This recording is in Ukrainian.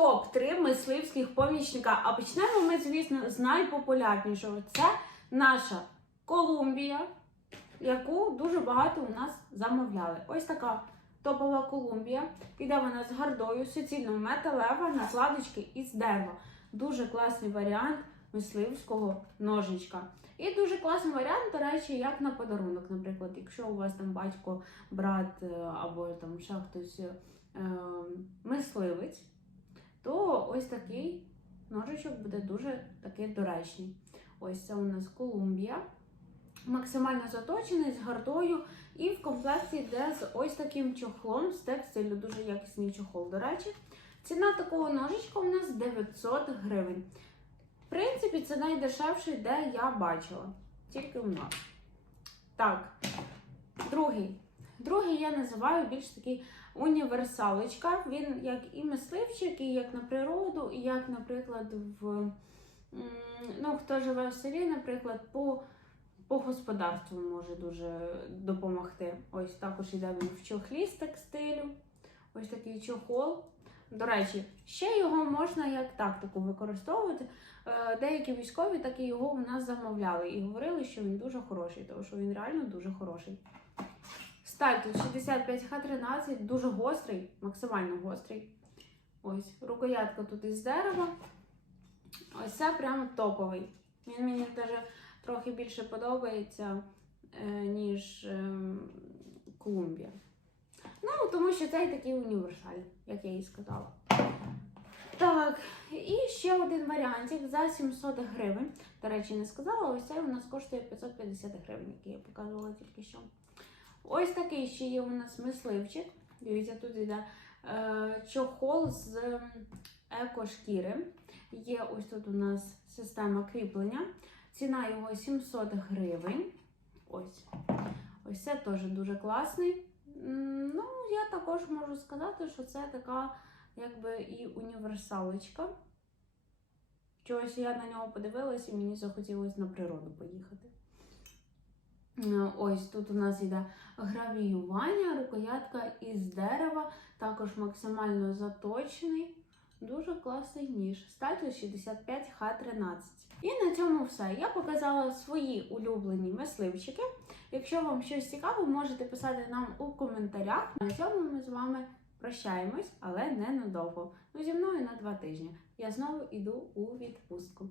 топ-3 мисливських помічника. А почнемо ми, звісно, з найпопулярнішого. Це наша Колумбія, яку дуже багато у нас замовляли. Ось така топова Колумбія. Іде вона з гардою, суцільно металева, накладочки із дерева. Дуже класний варіант мисливського ножичка. І дуже класний варіант, до речі, як на подарунок. Наприклад, якщо у вас там батько, брат е, або там ще хтось е, мисливець, то ось такий ножичок буде дуже такий доречний. Ось це у нас Колумбія. Максимально заточений з гардою, і в комплекті йде з ось таким чохлом з текстилю. Дуже якісний чохол, до речі. Ціна такого ножичка у нас 900 гривень. В принципі, це найдешевший, де я бачила. Тільки у нас. Так, другий. Другий я називаю більш такий універсалочка. Він як і мисливчик, і як на природу, і як, наприклад, в ну, хто живе в селі, наприклад, по, по господарству може дуже допомогти. Ось також іде він в чохлі з текстилю. Ось такий чохол. До речі, ще його можна як тактику використовувати. Е, Деякі військові так і його у нас замовляли і говорили, що він дуже хороший, тому що він реально дуже хороший. Тут 65Х13, дуже гострий, максимально гострий. Ось, рукоятка тут із дерева. Ось це прямо топовий. Він мені даже трохи більше подобається, е, ніж ем, Колумбія. Ну, тому що цей такий універсаль, як я і сказала. Так, і ще один варіантик за 700 гривень. До речі, не сказала, ось цей у нас коштує 550 гривень, який я показувала тільки що. Ось такий ще є у нас мисливчик. Дивіться, тут йде чохол з екошкіри. Є ось тут у нас система кріплення. Ціна його 700 гривень. Ось. Ось це теж дуже класний. Ну, я також можу сказати, що це така якби і універсалочка. Чогось я на нього подивилась і мені захотілося на природу поїхати. Е, Ось тут у нас йде гравіювання, рукоятка із дерева, також максимально заточений. Дуже класний ніж. Статус 65Х13. І на цьому все. Я показала свої улюблені мисливчики. Якщо вам щось цікаве, можете писати нам у коментарях. На цьому ми з вами прощаємось, але не надовго. Ну, зі мною на два тижні. Я знову йду у відпустку.